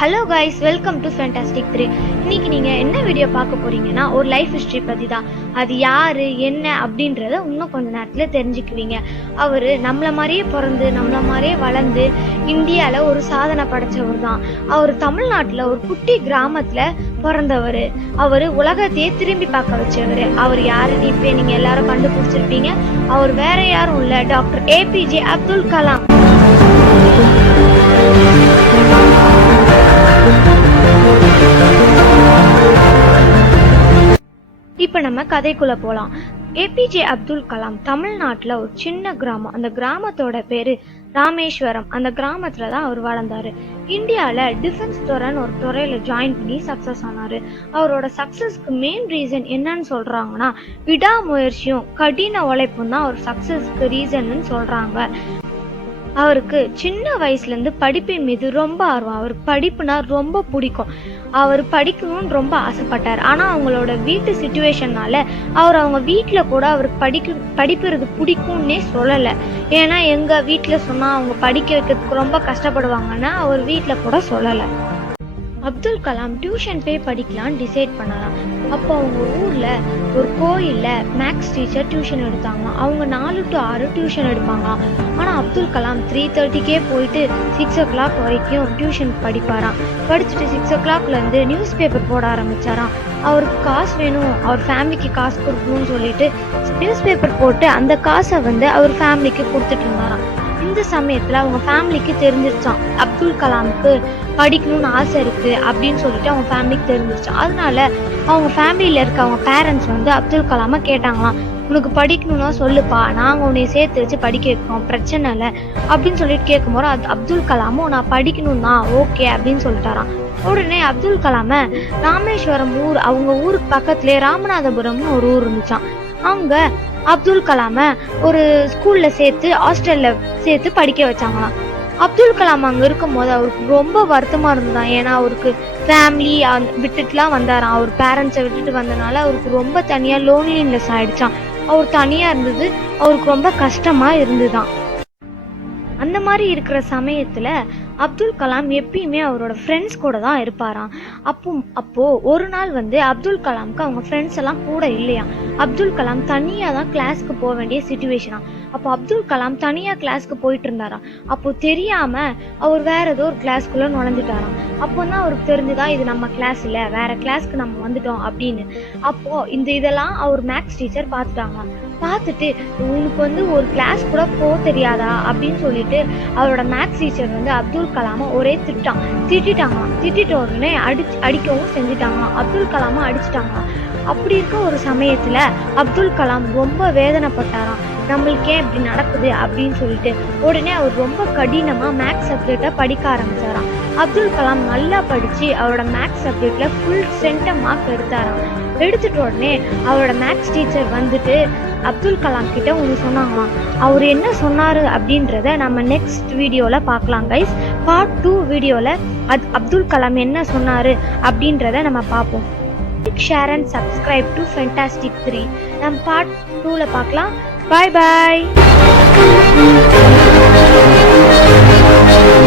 Hello guys welcome to fantastic three இன்னைக்கு நீங்கள் என்ன வீடியோ பார்க்க போறீங்கன்னா ஒரு லைஃப் ஹிஸ்ட்ரி பற்றி தான் அது யார் என்ன அப்படின்றத இன்னும் கொஞ்ச நேரத்தில் தெரிஞ்சுக்குவீங்க. அவர் நம்மளை மாதிரியே பிறந்து நம்மளை மாதிரியே வளர்ந்து இந்தியாவில் ஒரு சாதனை படைச்சவர் தான். அவர் தமிழ்நாட்டில் ஒரு குட்டி கிராமத்தில் பிறந்தவர். அவர் உலகத்தையே திரும்பி பார்க்க வச்சவர். அவர் யாருன்னு இப்போ நீங்கள் எல்லாரும் கண்டுபிடிச்சிருப்பீங்க. அவர் வேற யாரும் இல்லை. Doctor A P J Abdul Kalam. இப்போ நம்ம கதைக்குள்ள போகலாம் ஏபிஜே அப்துல் கலாம் தமிழ்நாட்டில் ஒரு சின்ன கிராமம். அந்த கிராமத்தோட பேரு ராமேஸ்வரம். அந்த கிராமத்துல தான் அவர் வளர்ந்தார். இந்தியாவில் டிஃபென்ஸ் துறைன்னு ஒரு துறையில ஜாயின் பண்ணி சக்ஸஸ் ஆனார். அவரோட சக்ஸஸ்க்கு மெயின் ரீசன் என்னன்னு சொல்றாங்கன்னா விடாமுயற்சியும் கடின உழைப்பும் தான் அவர் சக்ஸஸ்க்கு ரீசன்னு சொல்றாங்க. அவருக்கு சின்ன வயசுலேருந்து படிப்பின் மீது ரொம்ப ஆர்வம். அவருக்கு படிப்புனா ரொம்ப பிடிக்கும். அவர் படிக்கணும்னு ரொம்ப ஆசைப்பட்டார். ஆனால் அவங்களோட வீட்டு சுச்சுவேஷன்னால அவர் அவங்க வீட்டில் கூட அவருக்கு படிக்க படிப்புறது பிடிக்கும்னே சொல்லலை. ஏன்னா எங்கள் வீட்டில் சொன்னால் அவங்க படிக்க வைக்கிறதுக்கு ரொம்ப கஷ்டப்படுவாங்கன்னா அவர் வீட்டில் கூட சொல்லலை. அப்துல் கலாம் டியூஷன் போய் படிக்கலாம்னு டிசைட் பண்ணலாம் அப்போ அவங்க ஊரில் ஒரு கோயிலில் மேக்ஸ் டீச்சர் டியூஷன் எடுத்தாங்களாம். அவங்க நாலு டு ஆறு டியூஷன் எடுப்பாங்களாம். ஆனால் அப்துல் கலாம் த்ரீ தேர்ட்டிக்கே போயிட்டு சிக்ஸ் ஓ கிளாக் வரைக்கும் டியூஷன் படிப்பாராம். படிச்சுட்டு சிக்ஸ் ஓ கிளாக்லேருந்து நியூஸ் பேப்பர் போட ஆரம்பித்தாராம் அவருக்கு காசு வேணும் அவர் ஃபேமிலிக்கு காசு கொடுக்கணும்னு சொல்லிட்டு நியூஸ் பேப்பர் போட்டு அந்த காசை வந்து அவர் ஃபேமிலிக்கு கொடுத்துட்டு இருந்தாராம். இந்த சமயத்தில் அவங்க ஃபேமிலிக்கு தெரிஞ்சிருச்சான் அப்துல் கலாமுக்கு படிக்கணும்னு ஆசை இருக்கு அப்படின்னு சொல்லிட்டு அவங்க ஃபேமிலிக்கு தெரிஞ்சிருச்சான் அதனால அவங்க ஃபேமிலியில் இருக்க அவங்க பேரண்ட்ஸ் வந்து அப்துல் கலாமை கேட்டாங்களாம். உனக்கு படிக்கணும்னா சொல்லுப்பா நாங்கள் உன்னை சேர்த்து வச்சு படிக்க வைக்கிறோம் பிரச்சனை இல்லை. அப்படின்னு சொல்லிட்டு கேட்கும்போது அது அப்துல் கலாமும் நான் படிக்கணும் தான் ஓகே அப்படின்னு சொல்லிட்டாராம். உடனே அப்துல் கலாமை ராமேஸ்வரம் ஊர் அவங்க ஊருக்கு பக்கத்துலேயே ராமநாதபுரம்னு ஒரு ஊர் இருந்துச்சான் அங்க அப்துல் கலாமை ஒரு ஸ்கூல்ல சேர்த்து ஹாஸ்டல்ல சேர்த்து படிக்க வச்சாங்களாம். அப்துல் கலாம் அங்க இருக்கும்போது அவருக்கு ரொம்ப வருத்தமா இருந்தான் ஏன்னா அவருக்கு ஃபேமிலி விட்டுட்டுலாம் வந்தாராம். அவர் பேரண்ட்ஸை விட்டுட்டு வந்தனால அவருக்கு ரொம்ப தனியா லோன்லினஸ் ஆயிடுச்சான் அவர் தனியா இருந்தது அவருக்கு ரொம்ப கஷ்டமா இருந்துதான் அந்த மாதிரி இருக்கிற சமயத்தில் அப்துல் கலாம் எப்பயுமே அவரோட ஃப்ரெண்ட்ஸ் கூட தான் இருப்பாராம். அப்போ அப்போது ஒரு நாள் வந்து அப்துல் கலாம்க்கு அவங்க ஃப்ரெண்ட்ஸ் எல்லாம் கூட இல்லையா? அப்துல் கலாம் தனியாக தான் கிளாஸ்க்கு போக வேண்டிய சுச்சுவேஷனா அப்போ அப்துல் கலாம் தனியாக கிளாஸ்க்கு போயிட்டு இருந்தாராம். அப்போ தெரியாமல் அவர் வேற ஏதோ ஒரு கிளாஸ்க்குள்ளே நுழைஞ்சிட்டாராம். அப்போ தான் அவருக்கு தெரிஞ்சுதான் இது நம்ம கிளாஸ் இல்லை வேற கிளாஸ்க்கு நம்ம வந்துட்டோம் அப்படின்னு. அப்போது இந்த இதெல்லாம் அவர் மேக்ஸ் டீச்சர் பார்த்துட்டாங்களாம். பார்த்துட்டு உனக்கு வந்து ஒரு கிளாஸ் கூட போக தெரியாதா? அப்படின்னு சொல்லிட்டு அவரோட மேக்ஸ் டீச்சர் வந்து அப்துல் கலாமை ஒரே திட்டான். திட்டிட்டாங்களாம். திட்டிட்ட உடனே அடிச்சு அடிக்கவும் செஞ்சுட்டாங்களாம். அப்துல் கலாமை அடிச்சிட்டாங்களாம். அப்படி இருக்க ஒரு சமயத்துல அப்துல் கலாம் ரொம்ப வேதனைப்பட்டாராம். நம்மளுக்கு ஏன் இப்படி நடக்குது? அப்படின்னு சொல்லிட்டு உடனே அவர் ரொம்ப கடினமா மேக்ஸ் சப்ஜெக்டை படிக்க ஆரம்பிச்சாராம். அப்துல் கலாம் நல்லா படிச்சு அவரோட மேக்ஸ் சப்ஜெக்ட்ல ஃபுல் சென்ட மார்க் எடுத்தாராம். எடுத்துட்ட உடனே அவரோட மேக்ஸ் டீச்சர் வந்துட்டு அப்துல் கலாம் கிட்ட ஒன்று சொன்னாங்களாம். அவர் என்ன சொன்னார் அப்படின்றத நம்ம நெக்ஸ்ட் வீடியோவில் பார்க்கலாம் கைஸ் பார்ட் டூ வீடியோவில் அத் அப்துல் கலாம் என்ன சொன்னார் அப்படின்றத நம்ம பார்ப்போம். Share and subscribe to fantastic three நம்ம பார்ட் டூவில் பார்க்கலாம் பாய் பாய் Thank you.